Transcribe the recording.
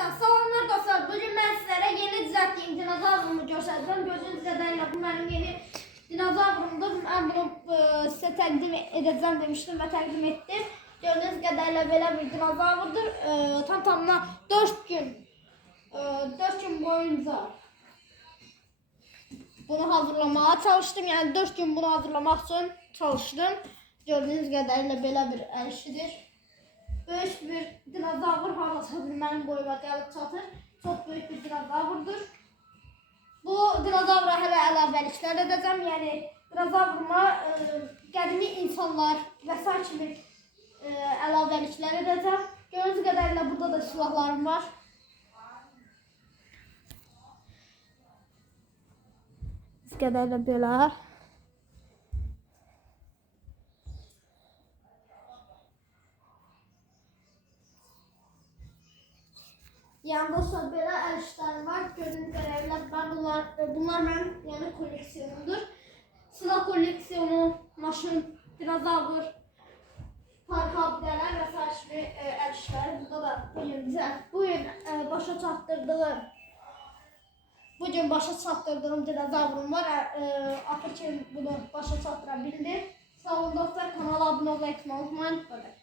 Hamıdan salamlar dostlar. Bugün ben sizlere yeni düzelttiğim dinozavrumu göstereceğim. Gördüğünüz kadarıyla bu benim yeni dinozavrumdur. Ben bunu e, size təqdim edeceğim demiştim ve təqdim ettim. Gördüğünüz kadarıyla böyle bir dinozavrudur. E, tam tamına 4 gün e, 4 gün boyunca bunu hazırlamaya çalıştım. Yani 4 gün bunu hazırlamak için çalıştım. Gördüğünüz kadarıyla böyle bir erişidir. Böyük bir dinozavr hardasa bir mənim boyuma gəlib çatır. Çox böyük bir dinozavurdur. Bu dinozavra hələ əlavəliklər edəcəm. Yəni dinozavruma e, qədimi insanlar və s. kimi e, əlavəliklər edəcəm. Gördüyünüz qədərilə burada da silahlarım var. Qədərilə belə. Dostlar böyle erişler var. Gördüğünüz kadarıyla ben bunlar, bunlar benim yani koleksiyonumdur. Silah koleksiyonu, maşın, dinozavr, park abdeler ve saç ve e, erişler. Burada da bugün bize, bugün e, başa çatdırdığım Bugün başa çatdırdığım dinozavrum var. E, Atatürk bunu başa çatdıra bildi. Sağ olun dostlar. Kanala abone olmayı unutmayın. Böyle.